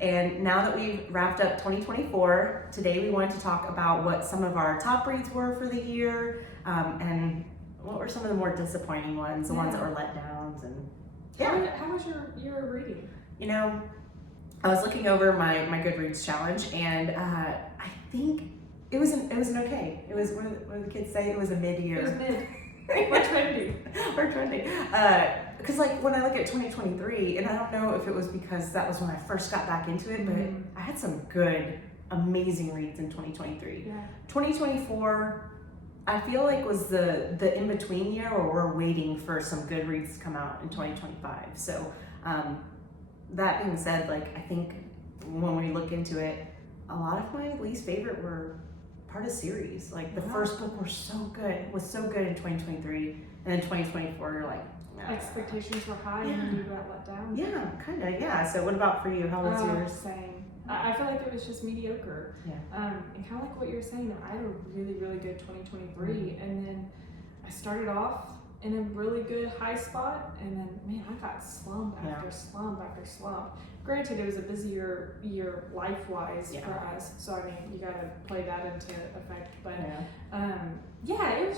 And now that we've wrapped up 2024, today we wanted to talk about what some of our top reads were for the year, and what were some of the more disappointing ones, the ones that were letdowns, and How was your reading? You know, I was looking over my Goodreads challenge, and I think it was an okay. It was, what do the kids say? It was a mid-year. It was mid. We're trendy. We're trendy. Because like when I look at 2023, and I don't know if it was because that was when I first got back into it, but I had some good, amazing reads in 2023. Yeah. 2024, I feel like was the in-between year where we're waiting for some good reads to come out in 2025. So that being said, like I think when we look into it, a lot of my least favorite were part of series. Like the first book was so good in 2023, and then 2024 you're like, nah. Expectations were high and you got let down. Yeah, kind of, yeah. So what about for you? How was yours? Same. I feel like it was just mediocre. Yeah. And kind of like what you were saying, I had a really, really good 2023, and then I started off in a really good high spot, and then man, I got slump after slump after slump. Granted, it was a busier year life-wise for us, so I mean, you got to play that into effect. But it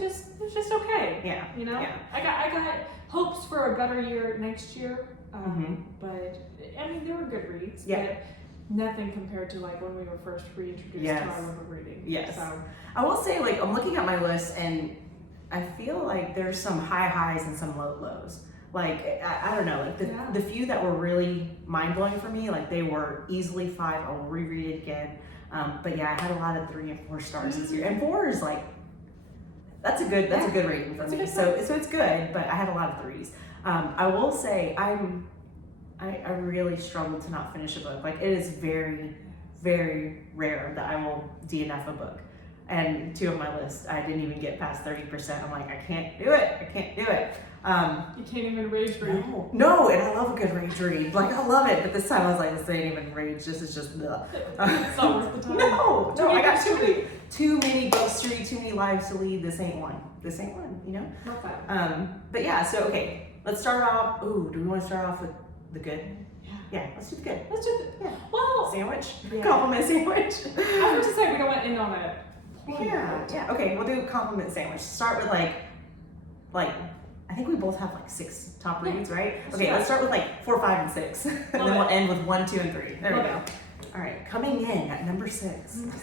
was just okay. Yeah, you know, yeah. I got hopes for a better year next year. But I mean, there were good reads. Yeah. But nothing compared to like when we were first reintroduced to our love of reading. Yes. So I will say, like, I'm looking at my list, and I feel like there's some high highs and some low lows. Like, I don't know, like the few that were really mind-blowing for me, like they were easily 5, I'll reread it again. But yeah, I had a lot of 3 and 4 stars this year. And 4 is like, that's a good rating for me. So it's good, but I had a lot of 3s. I will say I really struggle to not finish a book. Like, it is very, very rare that I will DNF a book. And 2 of my list, I didn't even get past 30%. I'm like, I can't do it. You can't even rage read. No, and I love a good rage read. Like, I love it, but this time I was like, this ain't even rage. This is just the. It's not worth the time. No, I got too many books to read, too many lives to lead. This ain't one, you know? Not that. But yeah, so okay, let's start off. Ooh, do we want to start off with the good? Yeah, let's do the good. Let's do the well sandwich. Compliment sandwich. I was just saying we're going to end on it. Yeah. Okay, we'll do compliment sandwich. Start with like I think we both have like 6 top reads, right? Okay, let's start with like 4, 5, and 6, and then we'll end with 1, 2, and 3. There we go. All right, coming in at number 6. Number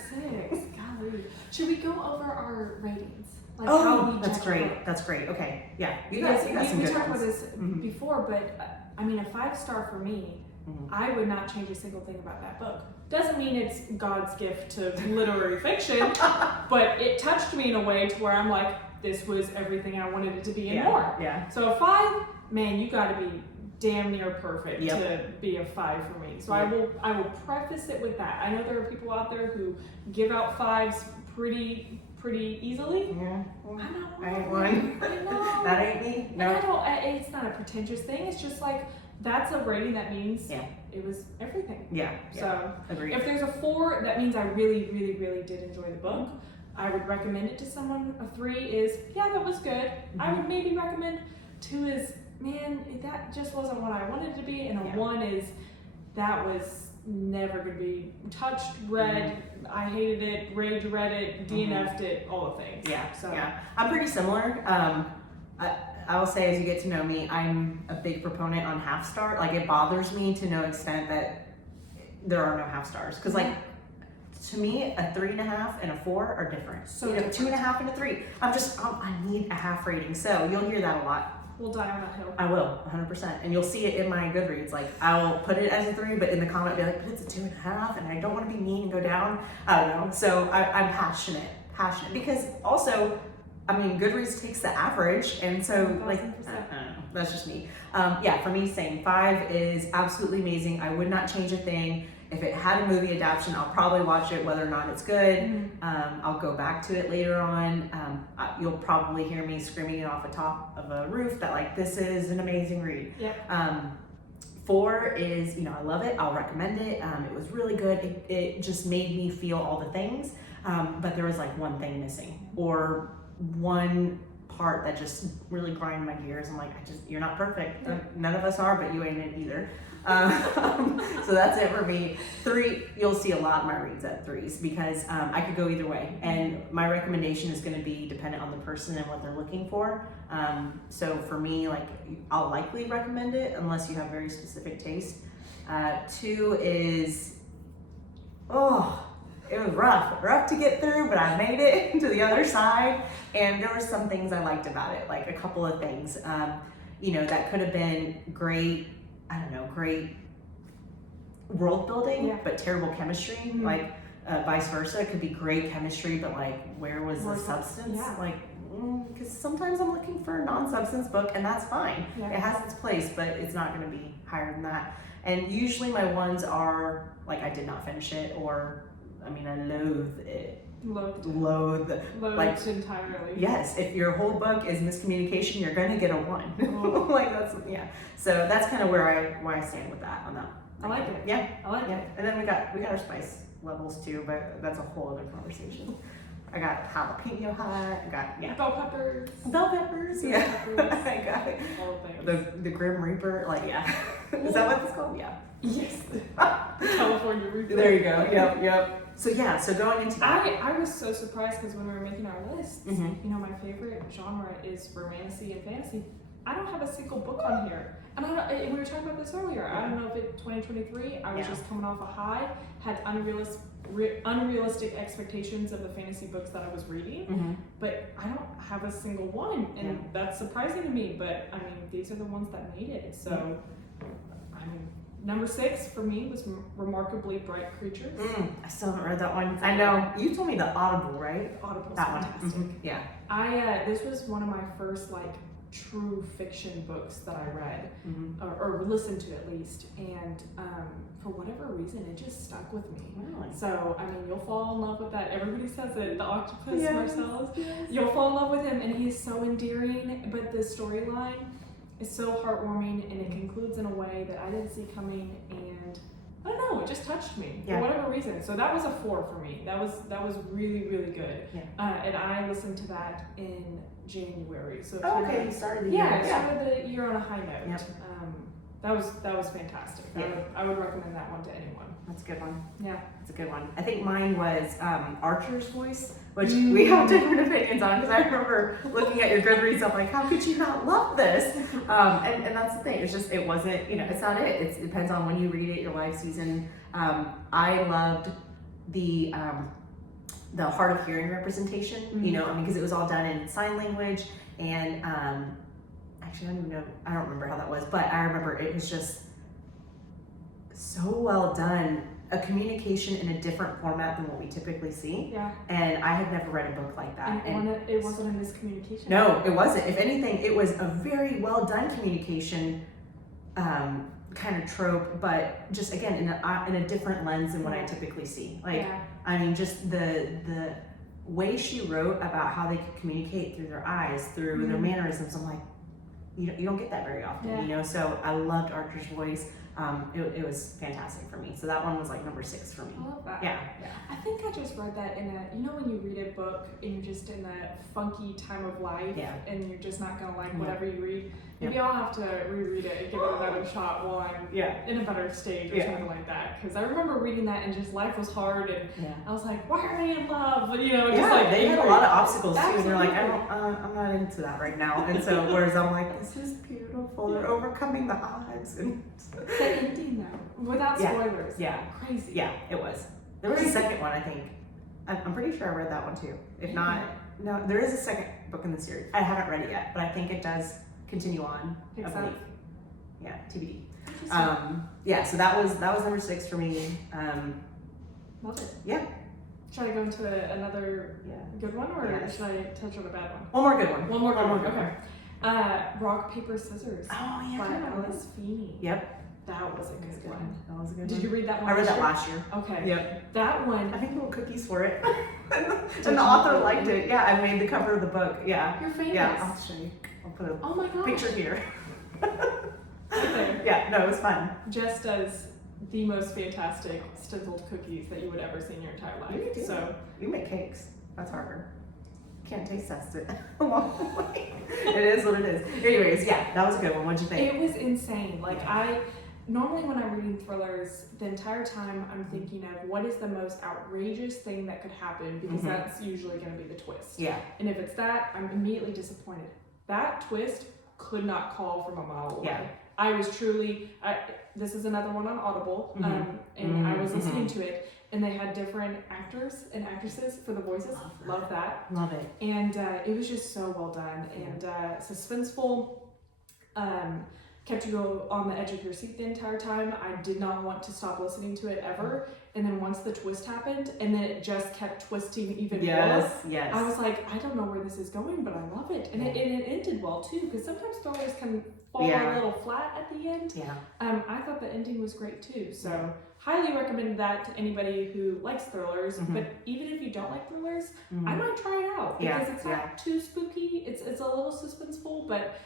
6. Golly. Should we go over our ratings? Like that's great. That's great. Okay, yeah. You got some we good talked ones. about this before, but I mean, a 5-star for me. I would not change a single thing about that book. Doesn't mean it's God's gift to literary fiction, but it touched me in a way to where I'm like, this was everything I wanted it to be and more. Yeah. So a 5, man, you got to be damn near perfect to be a 5 for me. So I will preface it with that. I know there are people out there who give out 5s pretty easily. Yeah. I ain't one. I know. That ain't me. No. It's not a pretentious thing. It's just like, that's a rating that means it was everything. Yeah. So agreed. If there's a 4, that means I really, really, really did enjoy the book. I would recommend it to someone. A 3 is, that was good. I would maybe recommend. 2 is, man, that just wasn't what I wanted it to be. And a 1 is, that was never going to be touched, read. I hated it, rage read it, DNF'd it, all the things. Yeah. I'm pretty similar. I will say, as you get to know me, I'm a big proponent on half star. Like, it bothers me to no extent that there are no half stars. Because, like, to me, a 3.5 and a 4 are different. So, 2.5 and a 3. I need a half rating. So, you'll hear that a lot. We'll die on that hill. I will, 100%. And you'll see it in my Goodreads. Like, I'll put it as a 3, but in the comment, be like, but it's a 2.5, and I don't want to be mean and go down. I don't know. So, I'm passionate. Because also, I mean, Goodreads takes the average, and so, like, I don't know, that's just me. For me, same. 5 is absolutely amazing. I would not change a thing. If it had a movie adaptation, I'll probably watch it, whether or not it's good. I'll go back to it later on. You'll probably hear me screaming it off the top of a roof that, like, this is an amazing read. 4 is, I love it. I'll recommend it. It was really good. It just made me feel all the things, but there was, like, one thing missing, or one part that just really grinded my gears. I'm like, you're not perfect. None of us are, but you ain't it either. So that's it for me. 3, you'll see a lot of my reads at 3s because I could go either way. And my recommendation is going to be dependent on the person and what they're looking for. So for me, like, I'll likely recommend it unless you have very specific taste. 2 is, it was rough to get through, but I made it to the other side. And there were some things I liked about it, like a couple of things, that could have been great, great world building, but terrible chemistry. Mm-hmm. Like vice versa, it could be great chemistry, but like, where was the substance? Yeah. Like, because sometimes I'm looking for a non-substance book, and that's fine. Yeah. It has its place, but it's not going to be higher than that. And usually my ones are like, I did not finish it, or I loathe it. Loathe entirely. Yes, if your whole book is miscommunication, you're going to get a 1. Like, that's, yeah. So that's kind of where I stand with that on that. I like it. Yeah, I like it. And then we got our spice levels too, but that's a whole other conversation. I got jalapeno hot. I got bell peppers. Yeah. I got it. All things. The Grim Reaper. Like, yeah. Is that what it's called? Yeah. Yes. California Reaper. There you go. Yep. So going into that, I was so surprised because when we were making our lists, my favorite genre is romantasy and fantasy. I don't have a single book on here. And we were talking about this earlier. I don't know if it's 2023, I was just coming off a high, had unrealistic expectations of the fantasy books that I was reading, but I don't have a single one, and that's surprising to me, but these are the ones that made it. So, number 6 for me was Remarkably Bright Creatures. I still haven't read that one. I know. You told me the Audible, right? Audible's that fantastic. One. Yeah. This was one of my first, true fiction books that I read, or listened to at least, and for whatever reason it just stuck with me. Really? So you'll fall in love with that. Everybody says it, the octopus Marcellus. Yes. You'll fall in love with him, and he's so endearing, but the storyline is so heartwarming, and it concludes in a way that I didn't see coming, and I don't know, it just touched me for whatever reason. So that was a 4 for me. That was really, really good. And I listened to that in January. So okay, you started the year. I started the year on a high note. Yep. That was fantastic. I would recommend that one to anyone. That's a good one. Yeah, it's a good one. I think mine was Archer's Voice, which we have different opinions on, because I remember looking at your Goodreads, I'm like, how could you not love this? And that's the thing. It's just, it wasn't, it's not it. It depends on when you read it, your life season. I loved the hard of hearing representation, because it was all done in sign language, and actually I don't remember how that was, but I remember it was just so well done, a communication in a different format than what we typically see. Yeah. And I had never read a book like that. And it wasn't a miscommunication? No, it wasn't. If anything, it was a very well done communication kind of trope, but just again in a different lens than what I typically see. Just the way she wrote about how they could communicate through their eyes, through their mannerisms. I'm like, you don't get that very often, So I loved Archer's Voice. It was fantastic for me. So that one was number 6 for me. I love that. Yeah. I think I just read that in when you read a book and you're just in that funky time of life, and you're just not gonna like whatever you read. Maybe I'll have to reread it and give it another shot while I'm in a better stage or something like that. Because I remember reading that and just life was hard, and I was like, why are we in love? But they had a lot of obstacles too, and they're like, I'm not into that right now. And so whereas I'm like, this is beautiful. They're overcoming the odds. And the ending though, without spoilers. Crazy. Yeah, it was. There was a second one, I think. I'm pretty sure I read that one too. If not, no, there is a second book in the series. I haven't read it yet, but I think it does continue on. I believe. Yeah, TBD. So that was number 6 for me. Love it. Yeah. Should I go into another good one, or should I touch on a bad one? One more good one. One more good one. Okay. Rock, Paper, Scissors. Oh yeah. By Alice Feeney. Yep. That was a good one. That was a good one. Did you read that one? I read that last year. Okay. Yep. That one. I think little cookies for it. And the author liked it. Yeah, I made the cover of the book. Yeah. You're famous. Yeah, I'll show you. I'll put a picture here. Okay. Yeah, no, it was fun. Jess does the most fantastic stenciled cookies that you would ever see in your entire life. You do. So you make cakes. That's harder. Can't taste test it along the way. It is what it is. Anyways, that was a good one. What'd you think? It was insane. normally when I'm reading thrillers, the entire time I'm thinking of what is the most outrageous thing that could happen, because that's usually going to be the twist. Yeah. And if it's that, I'm immediately disappointed. That twist could not call from a mile away. Yeah. I was truly, this is another one on Audible, and I was listening to it, and they had different actors and actresses for the voices. Love that. Love it. And it was just so well done and suspenseful. Kept you on the edge of your seat the entire time. I did not want to stop listening to it ever. And then once the twist happened, and then it just kept twisting even more. Yes. I was like, I don't know where this is going, but I love it. And it ended well too, because sometimes thrillers can fall a little flat at the end. Yeah. I thought the ending was great too. So highly recommend that to anybody who likes thrillers. But even if you don't like thrillers, I might try it out, because it's not too spooky. It's a little suspenseful, but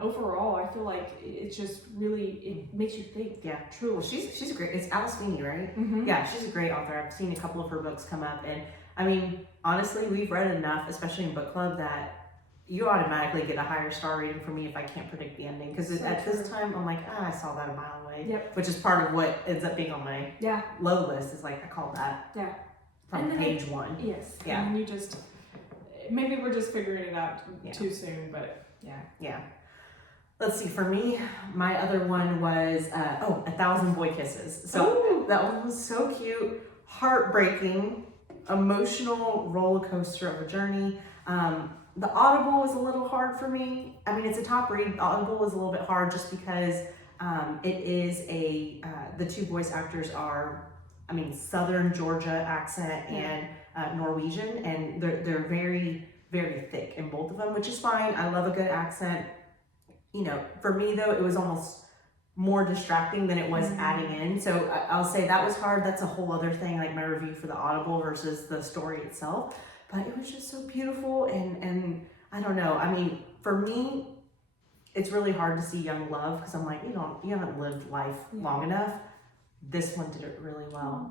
overall, I feel like it's just really, it makes you think. Yeah, truly. Well, she's a great. It's Alice Sweeney, right? Yeah, she's a great author. I've seen a couple of her books come up, and I mean, honestly, we've read enough, especially in book club, that you automatically get a higher star rating for me if I can't predict the ending. Because at this time, I'm like, I saw that a mile away. Which is part of what ends up being on my low list. Is like I call that from page one. Yes. Yeah. And you just maybe we're just figuring it out too soon, but. Yeah. Let's see, for me, my other one was, 1,000 Boy Kisses. So that one was so cute, heartbreaking, emotional roller coaster of a journey. The Audible was a little hard for me. I mean, it's a top read. The Audible was a little bit hard just because it is the two voice actors are, Southern Georgia accent and Norwegian, and they're very, very thick in both of them, which is fine. I love a good accent. For me though, it was almost more distracting than it was adding in. So I'll say that was hard. That's a whole other thing, like my review for the Audible versus the story itself. But it was just so beautiful, and I don't know. For me, it's really hard to see young love, because I'm like, you haven't lived life long enough. This one did it really well.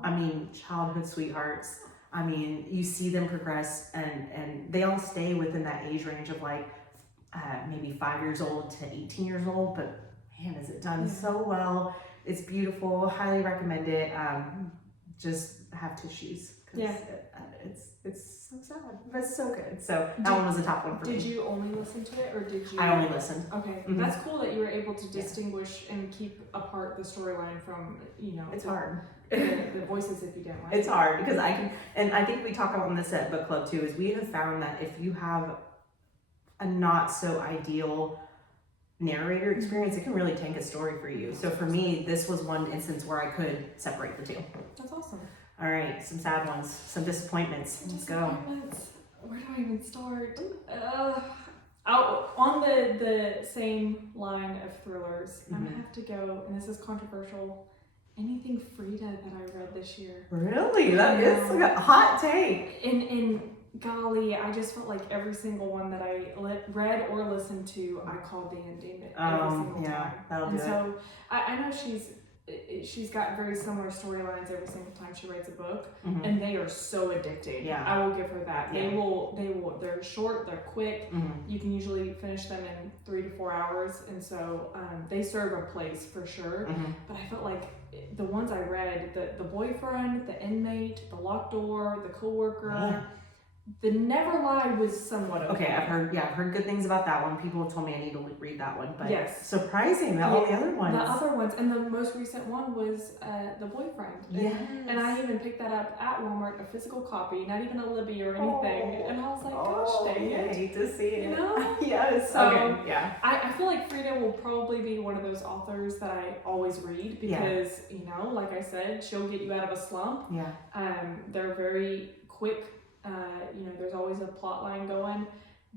Childhood sweethearts. You see them progress, and they all stay within that age range of like maybe 5 years old to 18 years old. But man, is it done so well. It's beautiful. Highly recommend it. Just have tissues. It's so sad, but it's so good. So that one was the top one for me. Did you only listen to it, or did you? I only listened. Okay, that's cool that you were able to distinguish and keep apart the storyline from, It's hard. The voices if you didn't like It's hard, because I can, and I think we talk about this at book club too, is we have found that if you have a not so ideal narrator experience, it can really tank a story for you. So for me, this was one instance where I could separate the two. That's awesome. All right, some sad ones, some disappointments. Let's go. Where do I even start? On the same line of thrillers, I'm gonna have to go, and this is controversial, anything Frida that I read this year. Really? That is like a hot take. And golly, I just felt like every single one that I read or listened to, I called the ending every single time. That'll do it. So I know she's got very similar storylines every single time she writes a book, and they are so addicting. Yeah. I will give her that. They will, they're short, they're quick. You can usually finish them in 3 to 4 hours, and so they serve a place for sure. But I felt like the ones I read, the boyfriend, the inmate, the locked door, the coworker, the Never Lie was somewhat okay. I've heard good things about that one. People have told me I need to read that one, but surprising that all the other ones. The other ones, and the most recent one was the boyfriend. And I even picked that up at Walmart, a physical copy, not even a Libby or anything. And I was like, gosh dang it. I hate to see it. Yes. So okay. I feel like Frida will probably be one of those authors that I always read, because, like I said, she'll get you out of a slump. They're very quick. There's always a plot line going,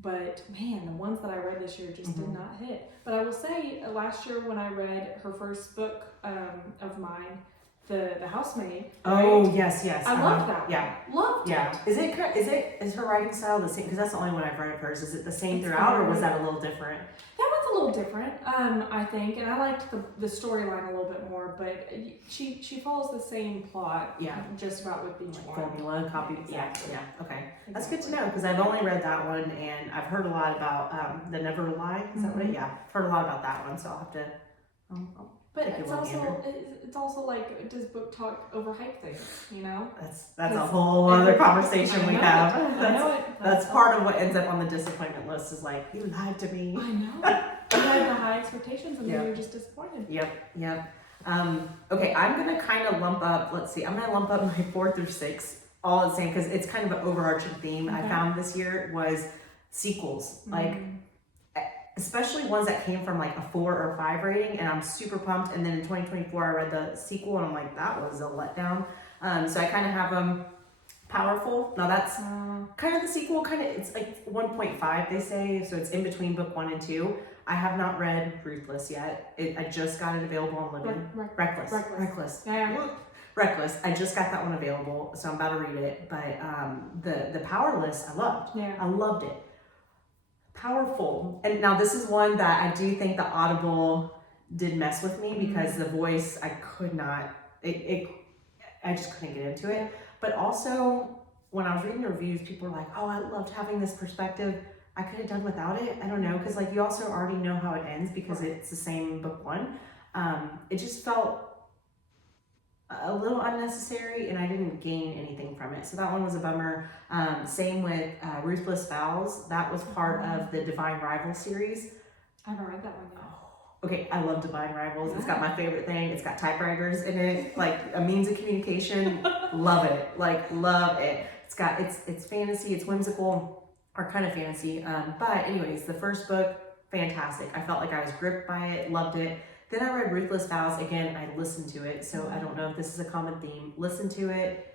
but man, the ones that I read this year just did not hit. But I will say, last year when I read her first book of mine, the Housemaid. Yes. I loved that one. Loved it. Is her writing style the same? Because that's the only one I've read of hers. Is it the same throughout, or was that a little different? That one's a little different, I think, and I liked the storyline a little bit more. But she follows the same plot. Just about with each one. Formula copy. Exactly. Okay, that's good to know, because I've only read that one, and I've heard a lot about the Never Lie. Is that what? I've heard a lot about that one, so I'll have to. But it's also like, does book talk overhype things? You know. That's a whole other conversation we have. I know it. That's part of what ends up on the disappointment list is like, you lied to me. I know. You had the high expectations and then you're just disappointed. Yep. Okay, I'm gonna kind of lump up. Let's see. I'm gonna lump up my 4 through 6 all the same because it's kind of an overarching theme I found this year was sequels, like especially ones that came from like a 4 or 5 rating, and I'm super pumped. And then in 2024, I read the sequel, and I'm like, that was a letdown. So I kind of have them powerful. Now that's kind of the sequel. It's like 1.5 they say, so it's in between book 1 and 2. I have not read Ruthless yet. I just got it available on Libby. Reckless. Yeah. Reckless. I just got that one available, so I'm about to read it. But the Powerless, I loved. Yeah. I loved it. Powerful. And now this is one that I do think the Audible did mess with me because the voice, I could not. I just couldn't get into it. But also, when I was reading the reviews, people were like, "Oh, I loved having this perspective." I could have done without it. I don't know, because like you also already know how it ends because it's the same book 1. It just felt a little unnecessary, and I didn't gain anything from it. So that one was a bummer. Same with Ruthless Vows. That was part of the Divine Rival series. I haven't read that one yet. Okay, I love Divine Rivals. It's got my favorite thing. It's got typewriters in it, like a means of communication. Love it. Like, love it. It's fantasy, it's whimsical, or kind of fantasy. But anyways, the first book, fantastic. I felt like I was gripped by it, loved it. Then I read Ruthless Vows again. I listened to it, so I don't know if this is a common theme. Listened to it.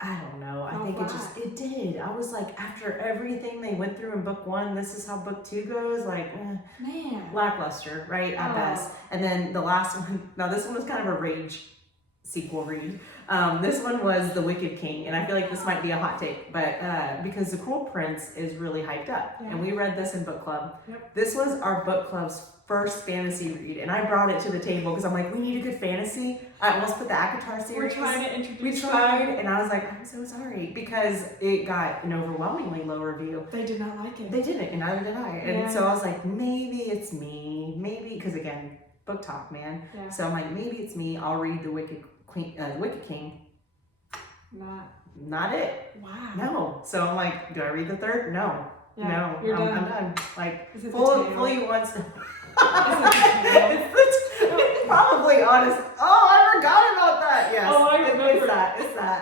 I don't know. I think it did. I was like, after everything they went through in book 1, this is how book 2 goes. Like, man, lackluster, right? At best. And then the last one. Now this one was kind of a rage sequel read. This one was The Wicked King, and I feel like this might be a hot take, but because The Cruel Prince is really hyped up, and we read this in book club. This was our book club's first fantasy read, and I brought it to the table because I'm like, we need a good fantasy. I almost put the ACOTAR series. We're trying to introduce. We tried, and I was like, I'm so sorry because it got an overwhelmingly low review. They did not like it. They didn't, and neither did I. And so I was like, maybe it's me, because again, book talk, man. Yeah. So I'm like, maybe it's me. I'll read The Wicked King. Not it. Wow. No. So I'm like, do I read the 3rd? No. Yeah, no. You're done. I'm done. Like fully once. It's probably honest. Oh, I forgot about that. Yes. Oh, I remember. It's that.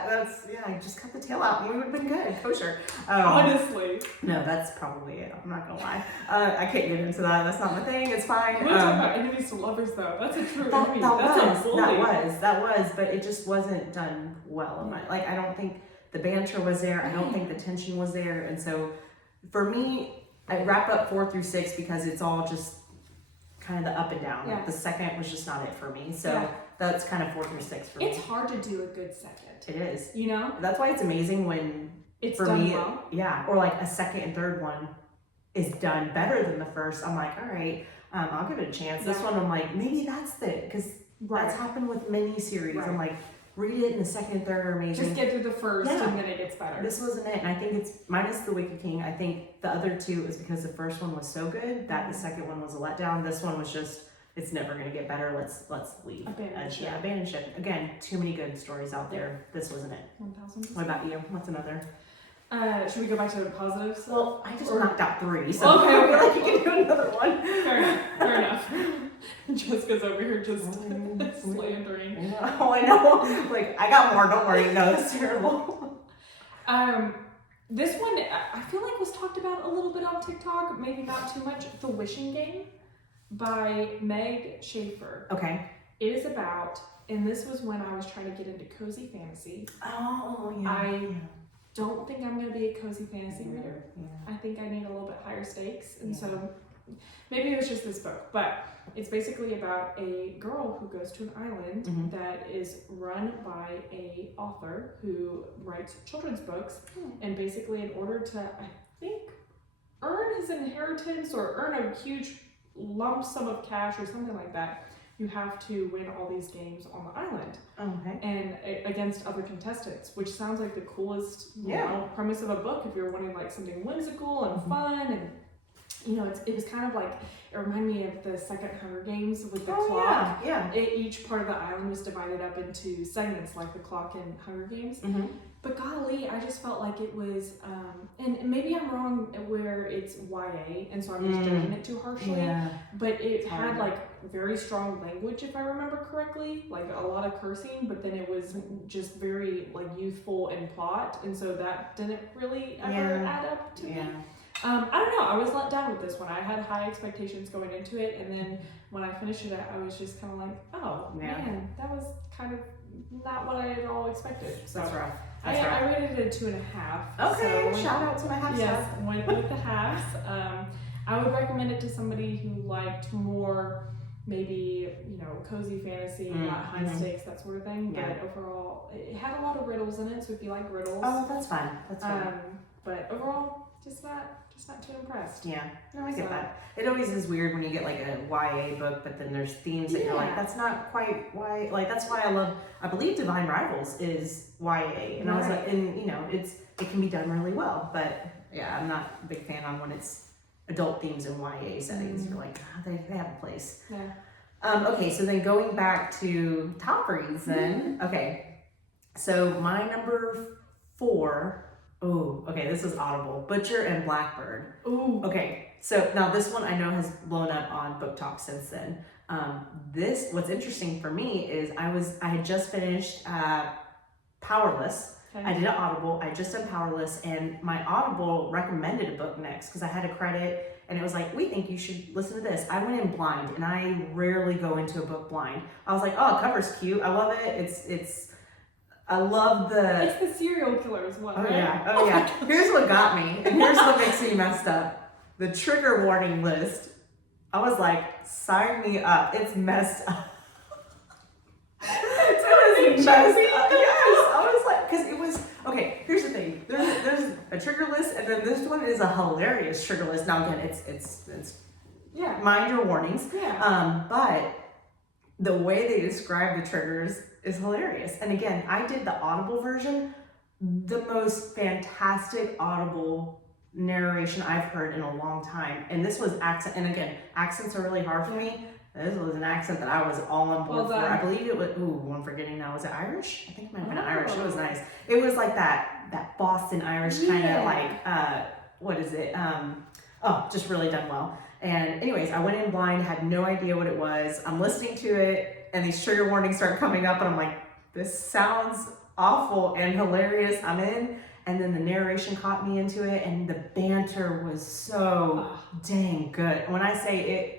That's I just cut the tail out. It would have been good. Kosher. Honestly. No, that's probably it. I'm not gonna lie. I can't get into that. That's not my thing. It's fine. We're talking about enemies to lovers, though. That's a true enemy. That was, but it just wasn't done well. I don't think the banter was there. I don't think the tension was there, and so for me, I wrap up 4 through 6 because it's all just kind of the up and down. Like the second was just not it for me. So that's kind of 4 through 6 for me. It's hard to do a good second. It is. You know? That's why it's amazing when it's for done me, well. Yeah. Or like a second and third one is done better than the first. I'm like, all right, I'll give it a chance. This one I'm like, maybe that's it. Because that's happened with many series. I'm like, read it, and the second and third are amazing. Just get through the first and then it gets better. This wasn't it, and I think it's minus The Wicked King. I think the other 2 is because the first one was so good that the second one was a letdown. This one was just, it's never gonna get better. Let's leave. Abandon ship. Again, too many good stories out there. This wasn't it. 1000%. What about you? What's another? Should we go back to the positives? Well, I just knocked out 3, so I feel like you can do another one. Fair enough. Jessica's over here just slandering. Oh, I know. Like, I got more. Don't worry. No, it's terrible. This one I feel like was talked about a little bit on TikTok, maybe not too much. The Wishing Game by Meg Schaefer. Okay. It is about, and this was when I was trying to get into cozy fantasy. Oh, yeah. I don't think I'm going to be a cozy fantasy reader. I think I need a little bit higher stakes, and so maybe it was just this book, but it's basically about a girl who goes to an island that is run by a author who writes children's books, and basically in order to, I think, earn his inheritance or earn a huge lump sum of cash or something like that, you have to win all these games on the island. Okay. And against other contestants, which sounds like the coolest you know, premise of a book if you're wanting like something whimsical and fun. And you know, it was kind of like, it reminded me of the second Hunger Games with the Oh, clock. yeah. Each part of the island was divided up into segments like the clock in Hunger Games. Mm-hmm. But golly, I just felt like it was, and maybe I'm wrong where it's YA, and so I'm just judging it too harshly. Yeah. But it had like very strong language, if I remember correctly, like a lot of cursing. But then it was just very like youthful in plot, and so that didn't really ever add up to me. I don't know. I was let down with this one. I had high expectations going into it, and then when I finished it, I was just kind of like, oh man, that was kind of not what I had all expected. So That's rough. I rated it a 2.5. Okay, so shout out to my half yes, went with the halves. I would recommend it to somebody who liked more, maybe, you know, cozy fantasy, not high stakes, that sort of thing. Yeah. But overall, it had a lot of riddles in it, so if you like riddles. Oh, that's fun. That's fun. But overall, just not too impressed. Yeah, no, I get that. It always is weird when you get like a YA book, but then there's themes that you're like, that's not quite YA. Like that's why I believe Divine Rivals is YA, and I was like, and you know, it can be done really well, but yeah, I'm not a big fan on when it's adult themes in YA settings. You're like, they have a place. Yeah. Okay, so then going back to top reads then. Okay, so my number 4. Oh, okay, this is Audible. Butcher and Blackbird. Ooh. Okay, so now this one I know has blown up on Book Talk since then. What's interesting for me is I had just finished Powerless. Okay. I did an Audible. I just done Powerless, and my Audible recommended a book next because I had a credit, and it was like, we think you should listen to this. I went in blind, and I rarely go into a book blind. I was like, oh, cover's cute. I love it. I love the... It's the serial killer's one, right? Oh yeah. Here's what got me, and here's what makes me messed up. The trigger warning list. I was like, sign me up. It's messed up. It was messed up. Yes. I was like, because it was... Okay, here's the thing. There's a trigger list, and then this one is a hilarious trigger list. Now again, it's mind your warnings. Yeah. But the way they describe the triggers is hilarious. And again, I did the Audible version, the most fantastic Audible narration I've heard in a long time. And this was accent, and again, accents are really hard for me. This was an accent that I was all on board for. I believe it was, I'm forgetting now, was it Irish? I think it might have been Irish. It was nice. It was like that Boston Irish kind of like, what is it? Just really done well. And anyways, I went in blind, had no idea what it was. I'm listening to it, and these trigger warnings start coming up, and I'm like, this sounds awful and hilarious. I'm in. And then the narration caught me into it, and the banter was so dang good. When I say it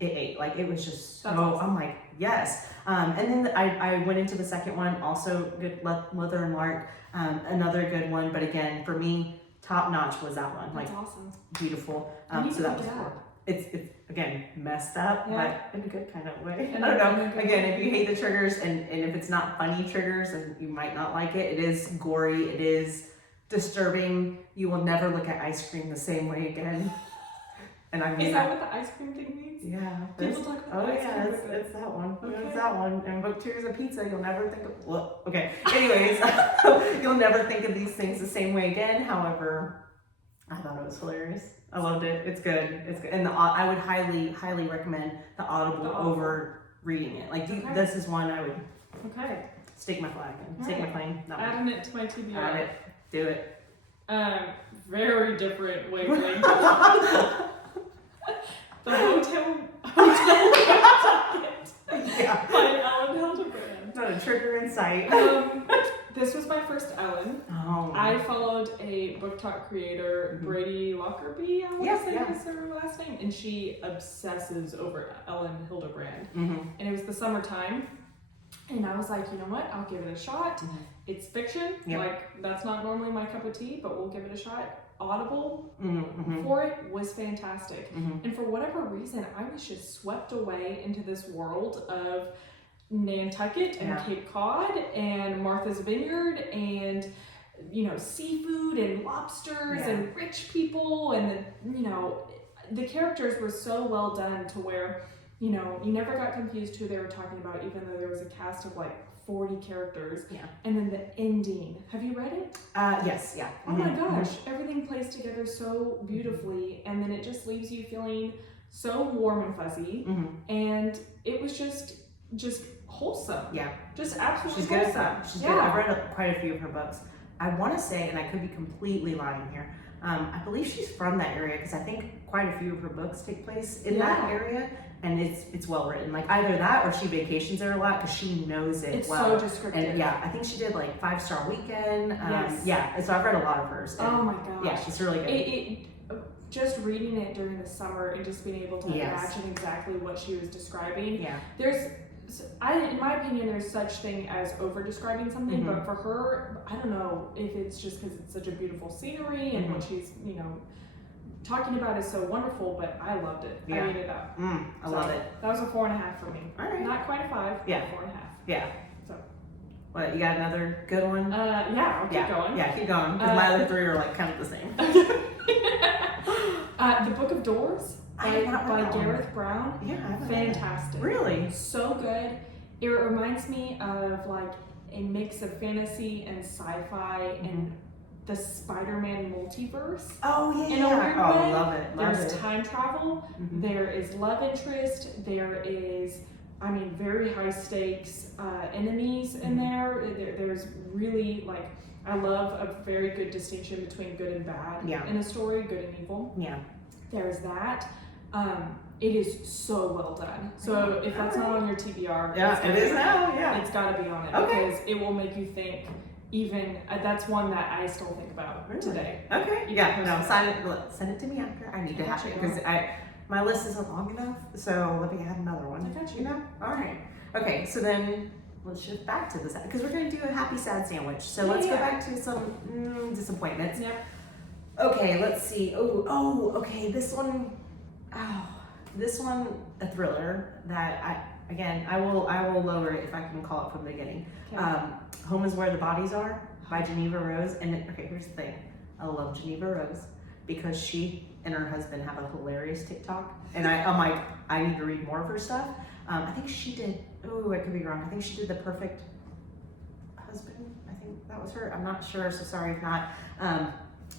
ate, like it was just so, awesome. I'm like, yes. And then I went into the second one, also good, Leather and Lark, another good one. But again, for me, top notch was that one. That's like awesome. Beautiful. So that was cool. It's again messed up, but in a good kind of way. I don't know. Again, if you hate the triggers and if it's not funny triggers, then you might not like it. It is gory. It is disturbing. You will never look at ice cream the same way again. And I mean, is that what the ice cream thing means? Yeah. People talk about ice cream. It's that one. Okay. It's that one. And book 2 is a pizza. You'll never think of. Well, okay. Anyways, you'll never think of these things the same way again. However, I thought it was hilarious. I loved it. It's good. It's good. And I would highly recommend the Audible over reading it. Like this is one I would stake my flag in. Stake my claim. Adding it to my TBR. Add it. Do it. Very different wavelength. The Hotel Ticket by Ellen Hildebrand. Not a trigger in sight. This was my first Ellen. Oh. I followed a book talk creator, Brady Lockerbie, I want to say is her last name, and she obsesses over Ellen Hildebrand. And it was the summertime, and I was like, you know what? I'll give it a shot. It's fiction. Like, that's not normally my cup of tea, but we'll give it a shot. Audible for it was fantastic. And for whatever reason, I was just swept away into this world of Nantucket and Cape Cod and Martha's Vineyard and, you know, seafood and lobsters and rich people. And, the characters were so well done to where, you never got confused who they were talking about, even though there was a cast of like 40 characters. Yeah. And then the ending. Have you read it? Yes, yeah. Oh my gosh, everything plays together so beautifully, and then it just leaves you feeling so warm and fuzzy, and it was just wholesome. Yeah. Just absolutely She's good wholesome. at that. She's good. I've read quite a few of her books. I want to say, and I could be completely lying here, I believe she's from that area because I think quite a few of her books take place in that area, and it's well written. Like either that or she vacations there a lot because she knows it it's well. So descriptive. And yeah, I think she did like 5-Star Weekend. Yes. Yeah, so I've read a lot of hers. Oh my gosh. Yeah, she's really good. Just reading it during the summer and just being able to imagine exactly what she was describing. Yeah. In my opinion, there's such thing as over describing something, but for her, I don't know if it's just because it's such a beautiful scenery and what she's, talking about is so wonderful, but I loved it. Yeah. I ate it up. I love it. That was a 4.5 for me. All right. Not quite a 5, yeah. but 4.5. Yeah. So. What, you got another good one? Yeah, I'll keep going. Yeah, keep going, because my other 3 are like kind of the same. The Book of Doors by Gareth Brown. Yeah, fantastic. Really? So good. It reminds me of like a mix of fantasy and sci-fi and the Spider-Man multiverse. Oh yeah. In a weird way. Love it. There's time travel. There is love interest. There is, very high stakes enemies in there. There's really like, I love a very good distinction between good and bad in a story, good and evil. Yeah. There's that. It is so well done. So if that's not on your TBR, it is now. Yeah, it's got to be on it because it will make you think. Even that's one that I still think about today. Okay. Yeah. No, send it to me after. I need to have it because my list isn't long enough. So let me add another one. I got you. All right. Okay. So then let's shift back to this because we're going to do a happy sad sandwich. So let's go back to some disappointments. Yep. Okay. Let's see. Okay. This one, a thriller that I will lower it if I can call it from the beginning. Okay. Home is Where the Bodies Are by Geneva Rose. And here's the thing. I love Geneva Rose because she and her husband have a hilarious TikTok. And I'm like, I need to read more of her stuff. I think she did, I could be wrong. I think she did The Perfect Husband. I think that was her. I'm not sure, so sorry if not.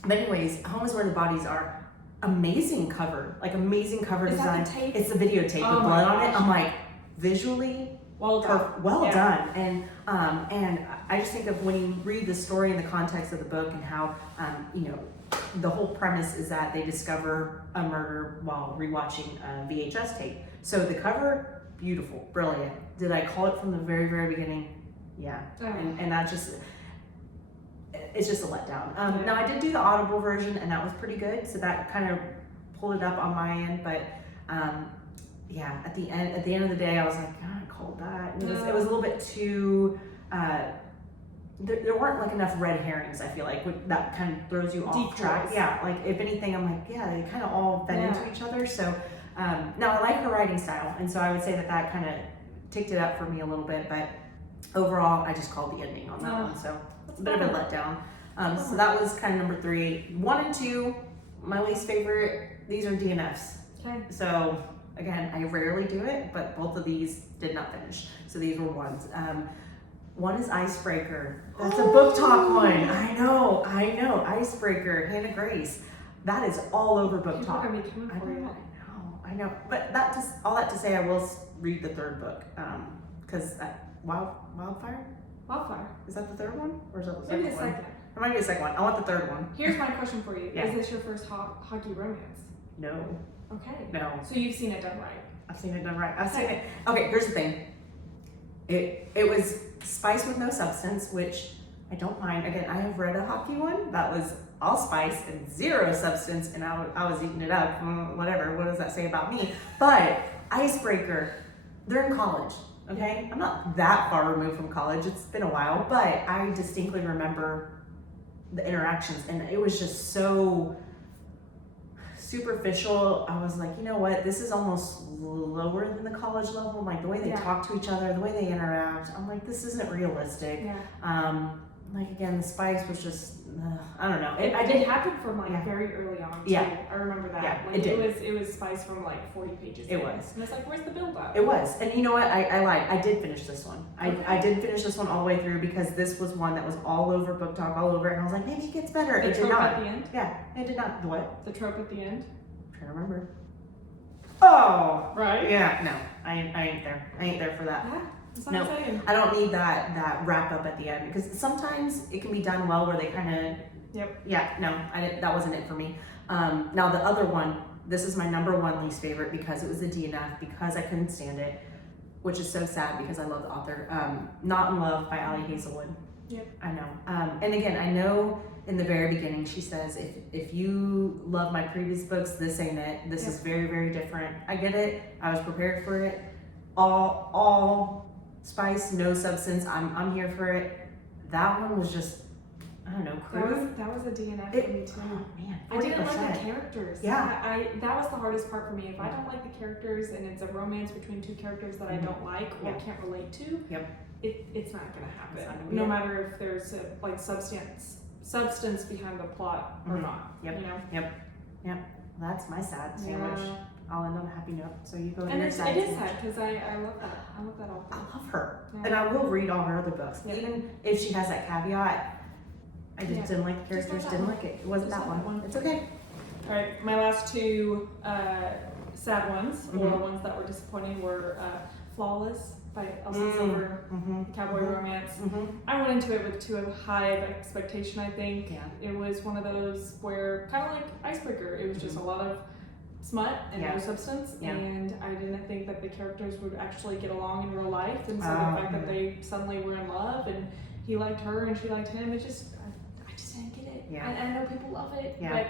But anyways, Home is Where the Bodies Are. Amazing cover design. That the tape? It's the videotape with blood on it. I'm like, visually well done. And I just think of when you read the story in the context of the book and how the whole premise is that they discover a murder while rewatching a VHS tape. So the cover, beautiful, brilliant. Did I call it from the very, very beginning? Yeah. And that just, it's just a letdown. Now I did do the Audible version and that was pretty good. So that kind of pulled it up on my end, but at the end of the day, I was like, God, I called that. And it was a little bit too, there weren't like enough red herrings, I feel like, that kind of throws you off track. Yeah, like if anything, I'm like, they kind of all fed into each other. So now I like her writing style. And so I would say that kind of ticked it up for me a little bit, but overall, I just called the ending on that one. So it's a bit of a letdown. So that was kind of number 3. 1 and 2, my least favorite, these are DNFs. Okay. So again, I rarely do it, but both of these did not finish. So these were ones. One is Icebreaker. That's a book talk one. I know. Icebreaker, Hannah Grace. That is all over book talk. I know. But all that to say, I will read the 3rd book. Because Wildfire? Is that the 3rd one? Or is that the second one? Maybe the second. It might be the second one. I want the 3rd one. Here's my question for you. Is this your first hockey romance? No. Okay. No. So you've seen it done right. I've seen it done right. I've seen it. Okay, here's the thing. It was spice with no substance, which I don't mind. Again, I have read a hockey one that was all spice and 0 substance, and I was eating it up. Whatever. What does that say about me? But Icebreaker, they're in college. Okay, I'm not that far removed from college. It's been a while, but I distinctly remember the interactions, and it was just so superficial. I was like, you know what? This is almost lower than the college level. Like the way they talk to each other, the way they interact. I'm like, this isn't realistic. Yeah. like again, the spice was just, I don't know. It did happen from like Yeah. very early on too. Yeah. I remember that. Yeah, Like, it did. It was spice from like 40 pages. It was. And it's like, where's the build up? It was. And you know what? I lied. I did finish this one. Okay. I did finish this one all the way through because this was one that was all over Book Talk, all over. And I was like, maybe it gets better. The It did trope not. at the end? Yeah, it did not. The what? The trope at the end? I'm trying to remember. Oh! Right? Yeah, no. I ain't there. I ain't there for that. Yeah. That's what No. I'm saying. I don't need that wrap up at the end because sometimes it can be done well where they kind of. Yep. Yeah, no, that wasn't it for me. Now the other one, this is my #1 least favorite because it was a DNF because I couldn't stand it, which is so sad because I love the author. Not in Love by Ali Hazelwood. Yep. I know. And again, I know in the very beginning she says, if you love my previous books, this ain't it. This is very, very different. I get it. I was prepared for it. All spice, no substance. I'm here for it. That one was just, I don't know, crude. That was a DNF It- for me too. Oh man, I didn't like 40%. the characters. Yeah. I that was the hardest part for me. If I don't like the characters and it's a romance between two characters that I don't like or Yeah. can't relate to, Yep. it's not gonna happen. It's not gonna be No it. matter if there's like substance behind the plot or Mhm. not. Yep. You know? Well, that's my sad sandwich. Yeah. I'll end on a happy note. So you go to And your it sad is sandwich. sad because I love that. I love that author. I love her. Yeah. And I will read all her other books. Yeah. Even if she has that caveat, I just Yeah. didn't like the Just not characters, that didn't one. like it. It wasn't Just that not that one. one. It's okay. All right, my last two sad ones, or Mhm. ones that were disappointing, were Flawless by Elsa Mm. Silver, Mm-hmm. Cowboy Romance. Mm-hmm. I went into it with too high of expectation, I think. Yeah. It was one of those where, kind of like Icebreaker, it was just a lot of smut and Yeah. no substance, Yeah. and I didn't think that the characters would actually get along in real life, and so Oh, the fact that yeah. they suddenly were in love and he liked her and she liked him, it just, I just didn't get it. Yeah. I know people love it, Yeah. but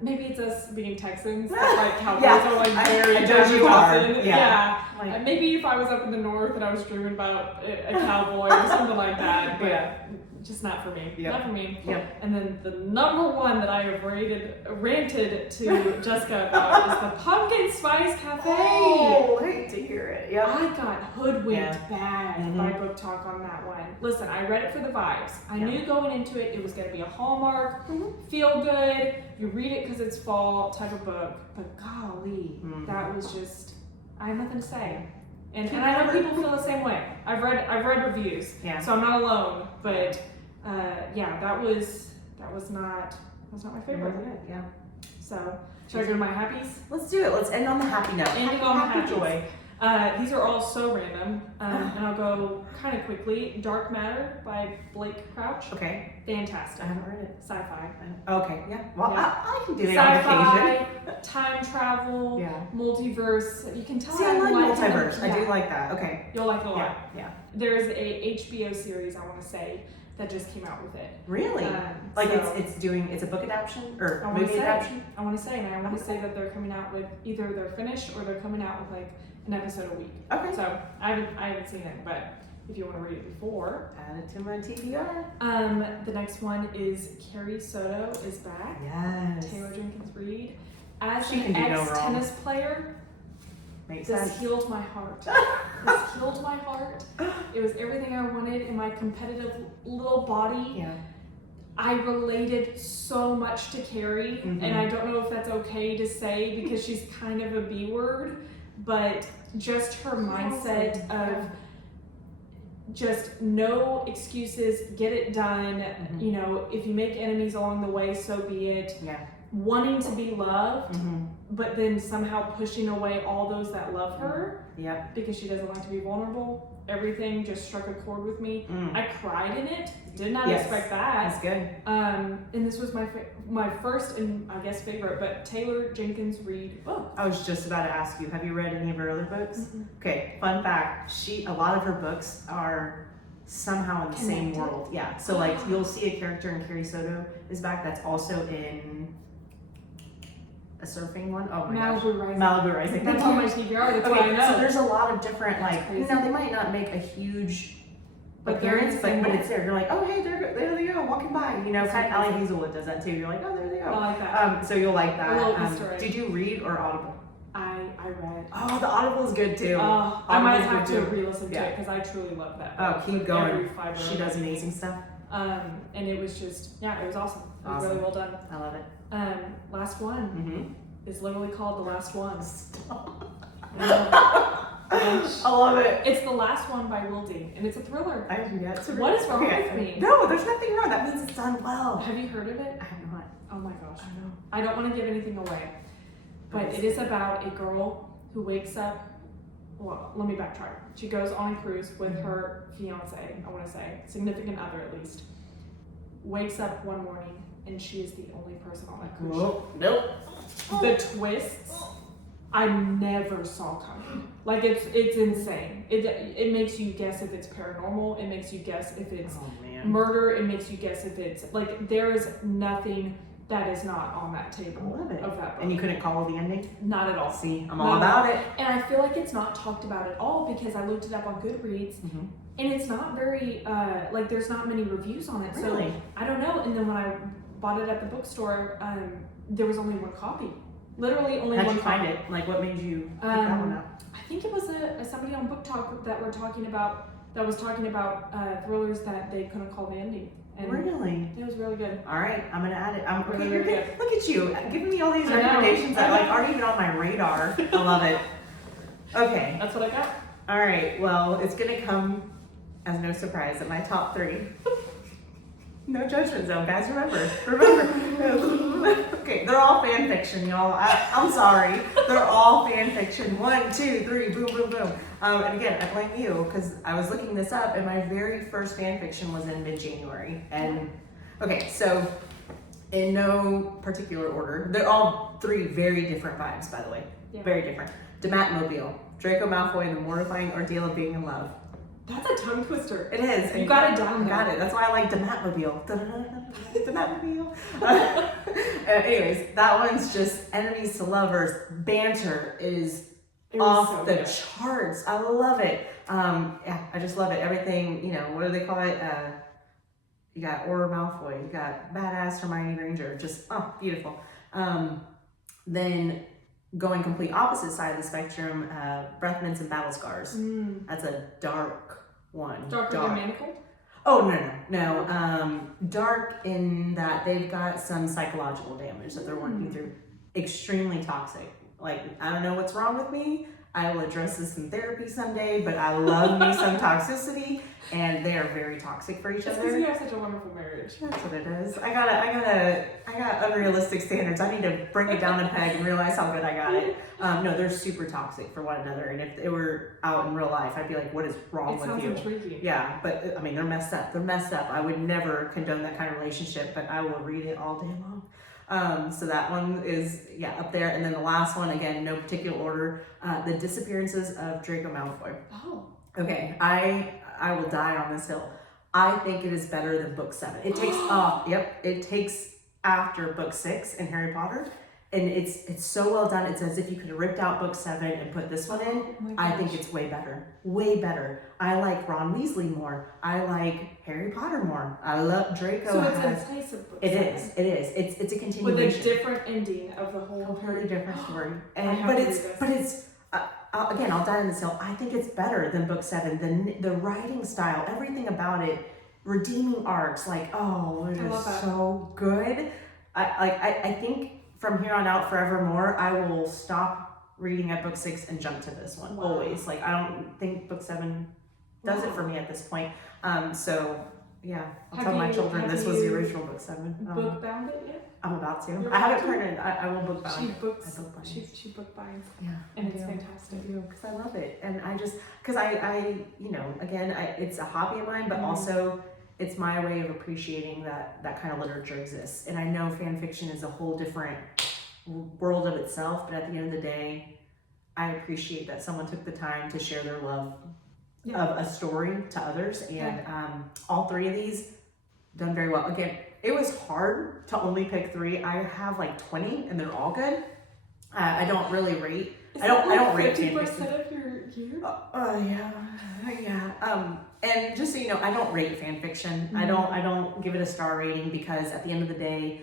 maybe it's us being Texans, that like Cowboys Yeah, are like I very judge you hard. Texan. Yeah. Like, Maybe if I was up in the north and I was dreaming about a cowboy or something like that, but Yeah. just not for me. Yep. Not for me. Yep. And then the #1 that I have ranted to Jessica about is the Pumpkin Spice Cafe. oh, I hate to hear it. Yeah. I got hoodwinked Yeah. bad Mhm. by Book Talk on that one. Listen, I read it for the vibes. I Yeah. knew going into it, it was going to be a Hallmark, Mhm. feel good, you read it because it's fall type of book. But golly, Mhm. that was just, I have nothing to say. And Keep I know going. people feel the same way. I've read reviews, Yeah. so I'm not alone. But yeah, that was not my favorite. Wasn't it? Yeah. So should I go to my happies? Let's do it. Let's end on the happy note. Ending on the happy happies. joy. These are all so random, and I'll go kind of quickly. Dark Matter by Blake Crouch. Okay. Fantastic. I haven't read it. Sci-fi. Okay. Yeah. Well, Yeah. I can do it on occasion. Sci-fi, time travel, Yeah. multiverse. You can tell See, I like like them. multiverse. I do Yeah. like that. Okay. You'll like it a lot. Yeah. Yeah. There's a HBO series, I want to say, that just came out with it. Really? Like So- it's a book adaptation or I wanna movie say- adaptation? I want to say, and I want to say that they're coming out with either they're finished or they're coming out with like an episode a week. Okay. So I haven't seen it, but if you want to read it before. Add it to my TBR. The next one is Carrie Soto is back. Yes. Taylor Jenkins Reid. As She an can do no wrong. ex-tennis player, Makes this sense. healed my heart. This healed my heart. It was everything I wanted in my competitive little body. Yeah. I related so much to Carrie, Mhm. and I don't know if that's okay to say because she's kind of a B word, but just her mindset of just no excuses, get it done. Mhm. You know, if you make enemies along the way, so be it. Yeah. Wanting to be loved, Mm-hmm. but then somehow pushing away all those that love her Yep. because she doesn't like to be vulnerable. Everything just struck a chord with me. Mm. I cried in it. Did not Yes. expect that. That's good. And this was my first and I guess favorite, but Taylor Jenkins Reid book. I was just about to ask you, have you read any of her other books? Mm-mm. Okay, fun fact, a lot of her books are somehow in the same Connected. world. Yeah. So like you'll see a character in Carrie Soto is back that's also in a surfing one. Oh my gosh. Malibu Rising. Malibu Rising. That's on my TBR. That's why I Okay, know. so there's a lot of different That's like crazy. they might not make a huge But they're appearance, in the same but world. it's there. You're like, oh hey, there they go, walking by. You know, That's kind of crazy. Ali Hazelwood does that too. You're like, oh there they I go. like that. So you'll like that. A little Easter egg. Did you read or Audible? I read. Oh, the Audible is good too. I might Audible's have good to too. re-listen to Yeah. it because I truly love that. Oh, book keep with going. every fiber She of does it. amazing stuff. And it was just, it was awesome. It was really well done. I love it. Last one is literally called The Last One. I love it. It's The Last One by Will D, and it's a thriller. I have yet to read. What is wrong with me? No, there's nothing wrong. That means it's done well. Have you heard of it? I have not. Oh my gosh. I know. I don't want to give anything away, but it is about a girl who wakes up. Well, let me backtrack. She goes on a cruise with her fiance, I want to say, significant other at least. Wakes up one morning and she is the only person on that cruise ship. Nope. The twists I never saw coming. Like it's insane. It makes you guess if it's paranormal. It makes you guess if it's murder. It makes you guess if it's like there is nothing that is not on that table of that book. And you couldn't call the ending? Not at all. See, I'm all about it. And I feel like it's not talked about at all because I looked it up on Goodreads and it's not very, like there's not many reviews on it. Really? So I don't know. And then when I bought it at the bookstore, there was only one copy. Literally only one copy. How'd you find it? Like what made you pick that one up? I think it was somebody on Book Talk that was talking about thrillers that they couldn't call the ending. And really? It was really good. All right, I'm gonna add it. I'm really, okay, really good. Look at you, giving me all these recommendations that like aren't even on my radar. I love it. Okay. That's what I got. All right. Well, it's gonna come as no surprise that my top 3. No judgment zone, guys. Remember. Okay, they're all fan fiction, y'all. I'm sorry. They're all fan fiction. 1, 2, 3, boom, boom, boom. And again, I blame you because I was looking this up, and my very first fan fiction was in mid-January. And okay, so in no particular order, they're all 3 very different vibes, by the way. Yeah. Very different. DeMatteMobile, Draco Malfoy and the Mortifying Ordeal of Being in Love. That's a tongue twister. It is. You got it down. Got it. That's why I like DeMatteMobile. DeMatteMobile. Anyways, that one's just enemies to lovers. Banter is off the charts. I love it. Yeah, I just love it. Everything, what do they call it? You got Aura Malfoy. You got badass Hermione Granger. Just, beautiful. Then going complete opposite side of the spectrum, Breath Mints and Battle Scars. That's a dark one. Darker than Manacled? Oh, no. Dark in that they've got some psychological damage that they're working through. Extremely toxic. Like, I don't know what's wrong with me. I will address this in therapy someday, but I love me some toxicity, and they are very toxic for each other. Because you have such a wonderful marriage. That's what it is. I got unrealistic standards. I need to bring it down a peg and realize how good I got it. No, they're super toxic for one another, and if they were out in real life, I'd be like, what is wrong with you? It sounds intriguing. Yeah, but I mean, they're messed up. I would never condone that kind of relationship, but I will read it all day long. So that one is, up there. And then the last one, again, no particular order, The Disappearances of Draco Malfoy. Oh. Okay, I will die on this hill. I think it is better than book 7. It takes it takes after book 6 in Harry Potter. And it's so well done. It's as if you could have ripped out book 7 and put this one in. I think it's way better. Way better. I like Ron Weasley more. I like Harry Potter more. I love Draco. So it's in place of book 7. It is. It's a continuation. With a different ending of the whole. Completely different story. But it's again, I'll die on this hill. I think it's better than book 7. The writing style, everything about it, redeeming arcs, it is so good. I think from here on out, forevermore, I will stop reading at book 6 and jump to this one. Wow. Always. I don't think book 7 does it for me at this point. So yeah, I'll tell my children this was the original book 7. Book bound it yet? I'm about to. I haven't printed. I will book bind. She book binds. Yeah, and it's fantastic. I do because I love it, and I just because I again it's a hobby of mine, but also it's my way of appreciating that kind of literature exists. And I know fan fiction is a whole different world of itself, but at the end of the day, I appreciate that someone took the time to share their love of a story to others. And all 3 of these done very well. Again, it was hard to only pick 3. I have 20 and they're all good. I don't really rate. I don't rate fan fiction. 50% of your year? Yeah. And just so you know, I don't rate fan fiction. I don't give it a star rating because at the end of the day,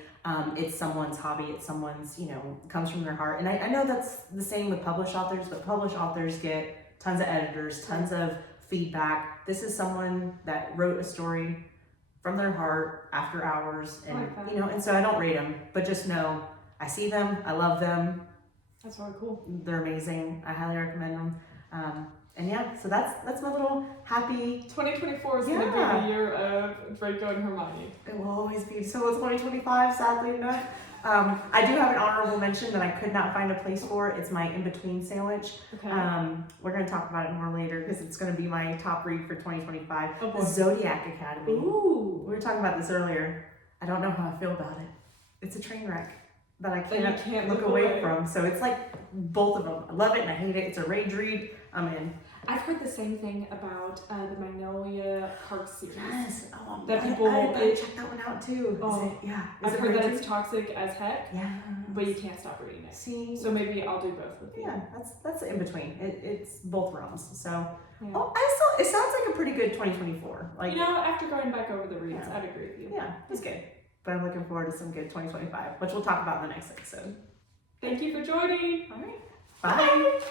it's someone's hobby. It's someone's, comes from their heart. And I know that's the same with published authors, but published authors get tons of editors, tons of feedback. This is someone that wrote a story from their heart after hours, and I like that. you know, and so I don't rate them, but just know I see them, I love them. That's really cool. They're amazing. I highly recommend them. And yeah, so that's my little happy. 2024 is going to be the year of Draco and Hermione. It will always be. So it's 2025, sadly enough. I do have an honorable mention that I could not find a place for. It's my in-between sandwich. Okay. We're going to talk about it more later because it's going to be my top read for 2025. Oh, boy. The Zodiac Academy. Ooh. We were talking about this earlier. I don't know how I feel about it. It's a train wreck that I can't look away from. So it's like both of them. I love it and I hate it. It's a rage read. I'm in. I've heard the same thing about the Magnolia Park series. Yes. Oh, that people I check that one out too. Oh, Is I've heard that it's toxic as heck. Yeah. But you can't stop reading it. See. So maybe I'll do both with you. Yeah, that's in between. It's both realms. So Yeah. it sounds like a pretty good 2024. Like, you know, after going back over the reads, Yeah. I'd agree with you. yeah, it's good. But I'm looking forward to some good 2025, which we'll talk about in the next episode. Thank you for joining. All right. Bye.